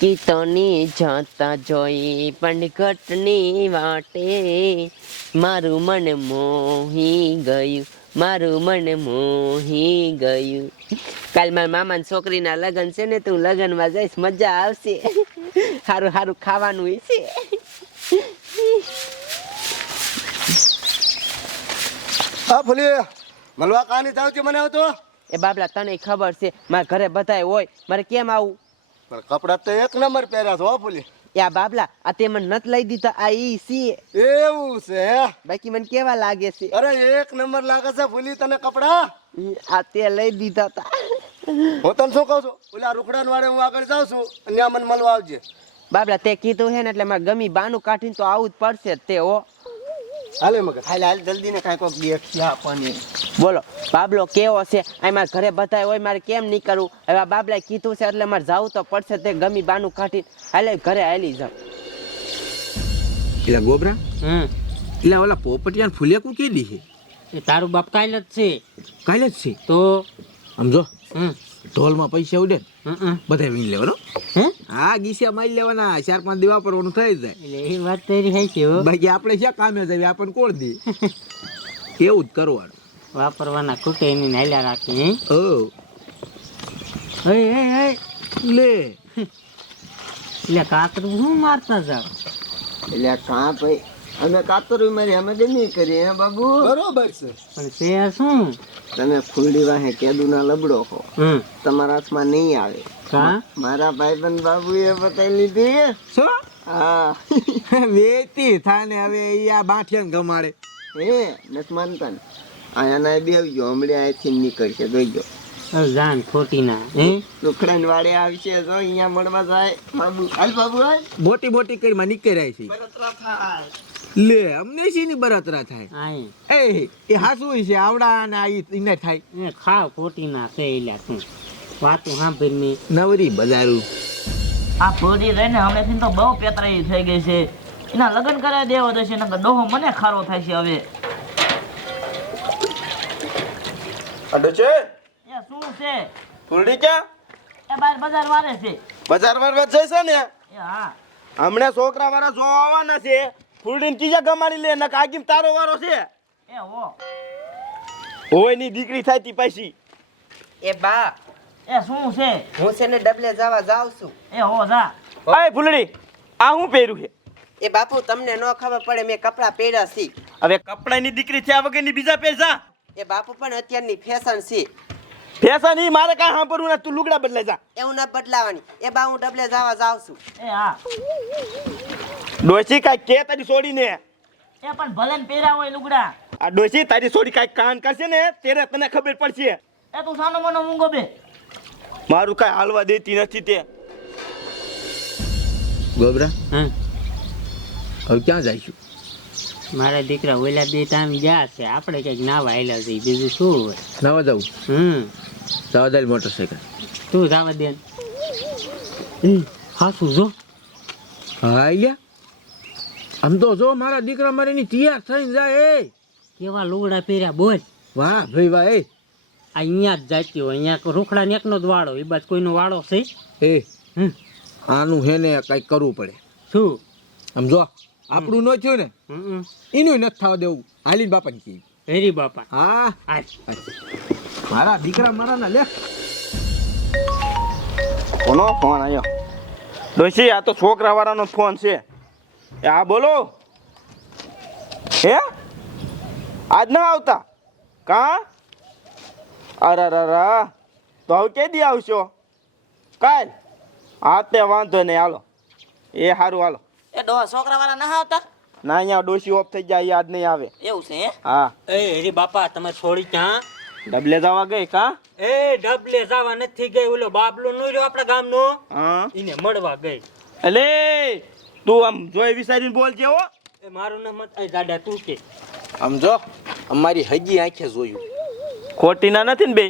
કીતોની જાતા જોઈ પંડઘટની વાટે મારું મન મોહી ગયું મારું મન મોહી ગયું. કાલ મારા મામાની છોકરીના લગ્ન છે ને તું લગ્નમાં જઈશ મજા આવશે. સારું સારું ખાવાનું હશે. હા ફૂલી મળવા કાની છે મને આવતો એ બાબલા તને ખબર છે મારા ઘરે બધાય હોય મારે કેમ આવું? પણ કપડા તો એક નંબર પહેર્યા છો હો ફૂલી. એ બાબલા આ તે મને નત લઈ દીધા આ ઈ સી એવું છે બાકી મને કેવા લાગે છે? અરે એક નંબર લાગે છે ફૂલી તને કપડા? આ તે લઈ દીધા તા. હું તને શું કહું છું? ઓલા રૂખડા વાળે હું આગળ જાઉં છું અને ત્યાં મને મળવા આવજે. બાબલા તે કીધું હે ને એટલે મારે ગમી બાનું કાઢીને તો આવું જ પડશે તે હો. હાલે મગર હાલે હાલ જલ્દી ને કાંઈક દેખ આપવાની. બોલો બાબલો કેવો છે? આ મારા ઘરે બધાય હોય મારે કેમ નહીં કરવું? હવે આ બાબલાએ કીધું છે એટલે મારે જવું તો પડશે તે ગમી બાનું કાઢી હાલે ઘરે હાલી જાવ એટલે ગોબરા? હમ. એટલે ઓલા પોપટિયાન ફૂલિયા કે દી છે? એ તારું બાપ કાલ જ છે. કાલે જ છે? તો? સમજો હમ. ઢોલમાં પૈસા ઉડે બધા વીણ લેવાનો હા. ગીસિયા મારી લેવાના ચાર પાંચ દી વાપરવાનું થઈ જાય. એ વાત તારી હે. છે બાકી આપણે ક્યાં કામે જઈએ? આપણને કોણ દે? એવું જ કરવાનું. વાપરવાના ખૂટે એની નાલ્યા રાખી હે? ઓ. હે હે હે. લે. એટલે કાતરું શું મારતા જાવ? એટલે કા ભાઈ અમે કાતરું મારી અમે નહીં કરીએ હે બાબુ? બરોબર છે. પણ તે શું? તમે ફૂલડી વાહે કેદુના લબડો હો. તમારા હાથમાં નહીં આવે. મારા ભાઈબંધ બાબુએ બતાવી લીધી શું? હા. વેતી થાને હવે આ બાઠિયાને ગમાડે. હે નથી માનતા ને. આયાના બે આવજો હમણાં અહીંથી નીકળશે જોઈજો. ગયો જાન ખોટી ના હે? લુખડાની વાડે આવશે તો અહીંયા મળવા જાય. બાબુ હાલ બાબુ હાલ. કરી માં નીકળી રહી છે. લે અમને શીની બરાતરા થાય? એ એ હાસું છે આવડા ને આ ઈને થાય. એ ખાવ ખોટી ના છે એટલે તું વાતું સાંભળી નવરી બજારું. આ ભોડી રહે ને હમણાંથી તો બહુ પેતરાઈ થઈ ગઈ છે. એના લગ્ન કરાવી દેવો તો છે નકર ડોહો મને ખારો થાય છે હવે. અડો છે? એ શું છે? ફૂલડી ક્યાં? એ બાર બજાર વારે છે. બજાર વાળવા જઈશ ને? એ હા. હમણાં છોકરા વાળા જોવા આવવાના છે. ફૂલડીને કીજા ગમાડી લે નક આગીમ તારો વારો છે. એ હો. ઓયની દીકરી થાય તી પાછી. એ બા એ શું છે? હું છે ને ડબલે જવા જાઉં છું. એ હો જા. અય ફૂલડી આ હું પહેર્યું છે? એ બાપુ તમને ન ખબર પડે મેં કપડાં પહેર્યા છે. હવે કપડાની દીકરી થયા વગરની બીજા પહેરજા એ બાપુ પણ અત્યારની ફેશન છે. ફેશન ઈ મારે કાંઈ સાંભળવું ને તું લુગડા બદલાઈ જા. એવું ન બદલાવાની. એ બા હું ડબલે જવા જાઉં છું. એ હા. ડોશી કાંઈ કે તારી છોડીને એ પણ ભલે ને પહેર્યા હોય લુગડા. આ ડોસી તારી છોડી કાંઈ કાન કરશે ને? ત્યારે તને ખબર પડશે. એ તું સાનો મનો મૂંગો બે. મારું કાંઈ હાલવા દેતી નથી તે. ગોબરા? હા હવે ક્યાં જઈશું? મારા દીકરા ઓલા બે ટાઈમ ગયા છે. આપણે કંઈક નાવા આવેલા છે. બીજું શું હોય? નાવા જવું? હમ. જાય મોટરસાયકલ. તું જવા દે હા શું જો. હા લ્યા આમ તો જો મારા દીકરા મારીની તૈયાર થઈને જાય એ. કેવા લુગડા પહેર્યા બોલ. વાહ ભાઈ વાહ એ. આ અહીંયા જ જાતી હોય અહીંયા રૂખડા ને એકનો જ વાળો એ બાજ કોઈનો વાળો છે? એ. આનું હે ને કંઈક કરવું પડે. શું? આમ જો આપણું ન થયું ને હમ એનું નથી થવા દેવું. હાલી બાપા બાપાને કીધું. હેરી બાપા. હા. મારા દીકરા મારા ના લે. કોનો ફોન આવ્યો ડોશી આ તો છોકરા વાળાનો ફોન છે. હા બોલો. હે? આજ ના આવતા? કા? અરે અરે તો હવે કે દી આવશો? કાલ? હા તે વાંધો નહીં. હાલો. એ સારું હાલો. એ ડો છોકરા વાળા ના આવતા? ના અહીંયા ડોશી ઓફ થઈ જાય યાદ નહીં આવે. એવું છે હા? એ હેરી બાપા તમે છોડી ક્યાં? ડબલે જવા ગઈ કા? એ ડબલે જવા નથી ગઈ. ઓલો બાબલો નું રહ્યો આપણા ગામનો? હા. એને મળવા ગઈ. એટલે તું આમ જોઈ વિચારીને બોલજે હો. એ મારું નામ મત એ દાદા તું કે. આમ જો અમારી હજી આંખે જોયું. ખોટી ના નથી ને બે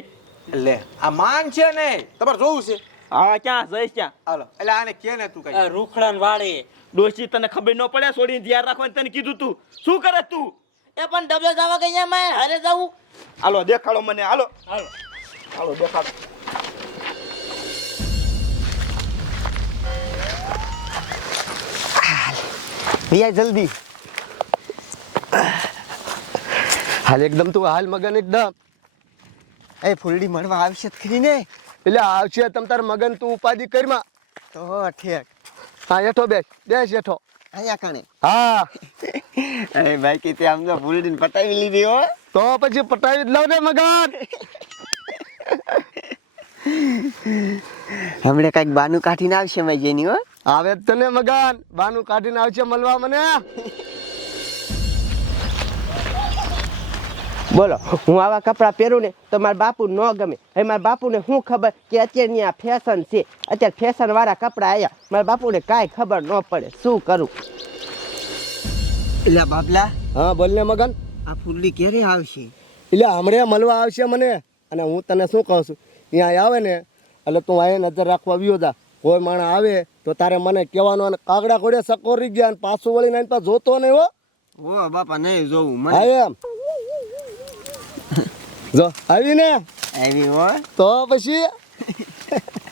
એટલે આ માન છે ને તમારે જોવું છે. હા ક્યાં? જઈશ ક્યાં? હાલો એટલે આને કે ને તું કઈ. આ રૂખડા વાળે. ડોશી તને ખબર ન પડે છોડીને ધ્યાન રાખવાનું તને કીધું તું. શું કરે તું? એ પણ ડબલે જવા ગઈ મેં હરે જવું. હાલો દેખાડો મને હાલો. હાલો. હાલો દેખાડો. ભૈયા જલ્દી. હાલ એકદમ તું હાલ મગન એકદમ. એ ફૂલડી મળવા આવશે જ ખરી ને? એટલે આવશે તમ તાર મગન તું ઉપાધિ કરમાં તો ઠેક. હા હેઠો બેસ બેસ હેઠો. અહીંયા કાણે? હા. અરે ભાઈ કે તે આમ તો ફૂલડીને પટાવી લીધી હો. તો પછી પટાવી જ લાવ ને મગન. હમણે કાંઈક બાનું કાઢીને આવશે મેં જેની હો. આવે જ તને મગન. બાનું કાઢીને આવશે મળવા મને. બોલો હું આવા કપડાં પહેરું ને તો મારા બાપુ ન ગમે. હવે મારા બાપુને શું ખબર કે અત્યારની આ ફેશન છે? અત્યારે ફેશન વાળા કપડાં આવ્યા મારા બાપુને કાંઈ ખબર ન પડે. શું કરું? એટલે બાપલા હા બોલ ને મગન. આ ફૂલડી ક્યારે આવશે? એટલે હમણે મળવા આવશે મને. અને હું તને શું કહું છું? ત્યાં આવે ને એટલે તું અહીંયા નજર રાખવા આવ્યો તા કોઈ માણસ આવે તો તારે મને કહેવાનો અને કાગડા કોડે સકોરી ગયા અને પાછું વળીને એની પાસે જોતો નહીં હો. ઓ બાપા નહીં જોવું હા મને એમ. જો આવીને આવી હો તો પછી?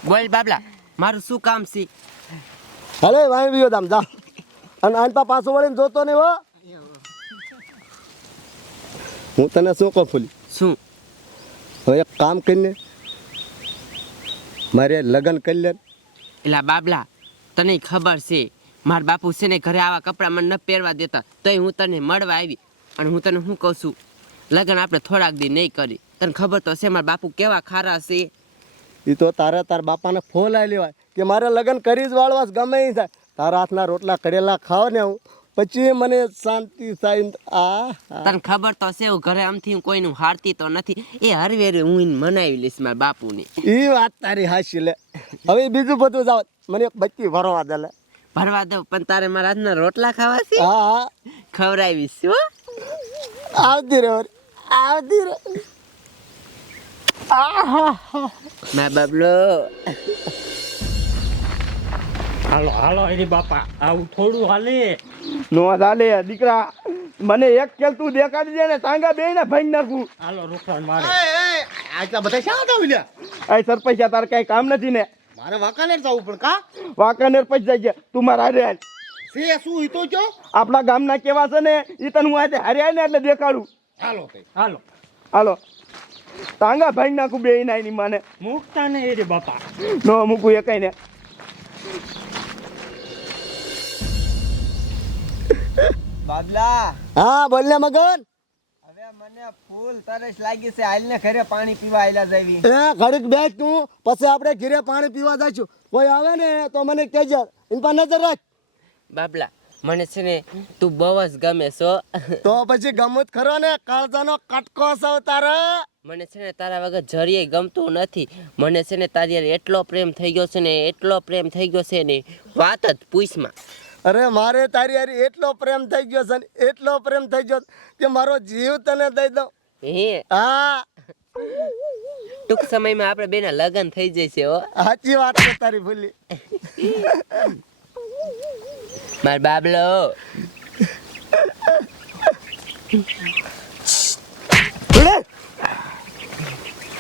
બોલ બાબલા મારું શું કામ છે? હાલે વિયો દામ જા. અને આન પા પાછું વળીને જોતો નહીં હો. હું તને શું કહું ફૂલી? શું? હવે એક કામ કરીને મારે લગ્ન કરી લે. એટલે બાબલા તને ખબર છે મારા બાપુ છે ને ઘરે આવા કપડાં મને ન પહેરવા દેતા તોય હું તને મળવા આવી. અને હું તને શું કહું છું? લગ્ન આપણે થોડાક દી નહીં કરી. તને ખબર તો છે મારા બાપુ કેવા ખારા છે. એ તો તારા તાર બાપાને ફોન આવી લેવાય કે મારે લગ્ન કરી જ વાળવા ગમે નહીં થાય. તારા હાથના રોટલા કરેલા ખાવ ને હું. પછી મને શાંતિ થાય આ. તને ખબર તો છે હું ઘરે આમથી હું કોઈનું હારતી તો નથી. એ હરવેરે હું મનાવી લઈશ મારા બાપુને. એ વાત તારી હાસી લે. હવે બીજું બધું જાવ મને એક બચ્ચી ભરવા દે લે. ભરવા દઉં પણ તારે મારા હાથના રોટલા ખાવા છે? હા હા. ખવડાવીશ હો. આવતી રે આવતી રે. મા બાબલો. હાલો હાલો એની બાપા. આવું થોડું હાલે. નો ચાલે દીકરા. મને એક કેલ તું દેખાડી દે ને ટાંગા બે ને ભાઈ નાખું. હાલો રૂખડાને મારે. આટલા બધા શા હતા વિલ્યા આ સરપંચ તારે કઈ કામ નથી ને. મારે વાંકાનેર જવું પણ કા? વાંકાનેર પછી જાય છે. તું મારા હારે હાલ. સે શું ઈ તો જો આપણા ગામના કેવા છે ને એ તને હું આજે હારે ને એટલે દેખાડું. હાલો હાલો. હાલો. તાંગા ભાઈ નાખું બે ના ની માને. મૂકતા ને એ રે બાપા. નો મૂકું એ કઈ ને. બાબલા હા બોલ ને મગન. ઘડીક બેસ તું. પછી આપણે ઘીરે પાણી પીવા જઈશું. કોઈ આવે ને તો મને કહેજે. એની પર નજર રાખ. બાબલા મને છે ને તું બહુ જ ગમે છો. તો પછી ગમત ખરો ને કાળજાનો કટકો સૌ તારા. મને છે ને તારા વગર જરીએ ગમતું નથી. મને છે ને તારી એટલો પ્રેમ થઈ ગયો છે ને એટલો પ્રેમ થઈ ગયો છે ને વાત જ પૂછમાં. અરે મારે તારી હારી એટલો પ્રેમ થઈ ગયો છે એટલો પ્રેમ થઈ ગયો કે મારો જીવ તને દઈ દઉં. હે? હા. ટૂંક સમયમાં આપણે બેના લગ્ન થઈ જશે હો. સાચી વાત છે તારી ભૂલી. માર બાબલો.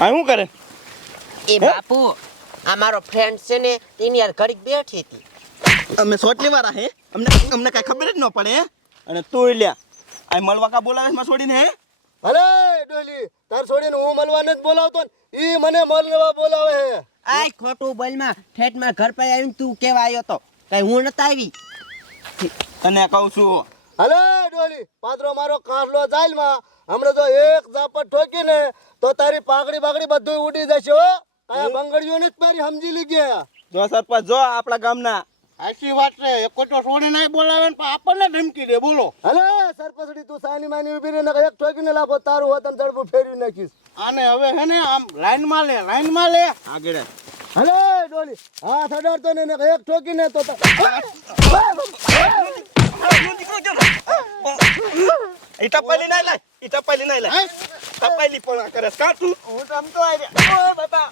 આ શું કરે? એ બાપુ આ મારો ફ્રેન્ડ છે ને તેની યાર ઘડીક બેઠી હતી. અમે સોટલી વાળા હે અમને અમને કઈ ખબર જ ન પડે અને તું લ્યા. આ મળવાકા બોલાવે માં છોડીને હે? અરે ડોલી તાર છોડીને હું મળવા જ બોલાવતો ને ઈ મને મળવા બોલાવે હે આય ખોટું બોલમાં ઠેઠમાં ઘર પર આવીને તું કેવા આવ્યો તો? કઈ હું નતા આવી? તને કહું છું. અરે ડોલી પાદરો મારો કાફલો ચાલમાં હમણાં જો એક ઝાપટ ઠોકીને તો તારી પાઘડી બાગડી બધું ઉડી જશે હો. કાયા બંગડીઓ જ મારી સમજી લીધી જો સરપંચ જો આપણા ગામના સાચી વાત છે. એક તો છોડી નહીં બોલાવે ને આપણને ધમકી દે. બોલો. અરે સરપસડી તું સાની માની ઊભી રહી ને એક ઠોકીને લાગો તારું હોતન જડબું ફેરવી નાખીશ. આને હવે હે ને આમ લાઈનમાં લે લાઈનમાં લે. આગળ હલે ડોલી હાથ અડાડતો ને એક એક ઠોકીને તો ઈ ટપાલી ના લાય ઈ ટપાલી ના લાય. પણ કરે કા તું? હું રમતો આવી ઓય બાપા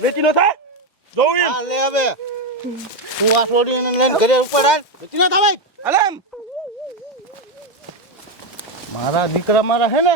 વેચી નો થાય? જોઉં એમ હવે. હું આ છોડીને લઈને ઘરે ઉપર આવ નથી ના થવાય હાલે એમ. મારા દીકરા મારા હે ને?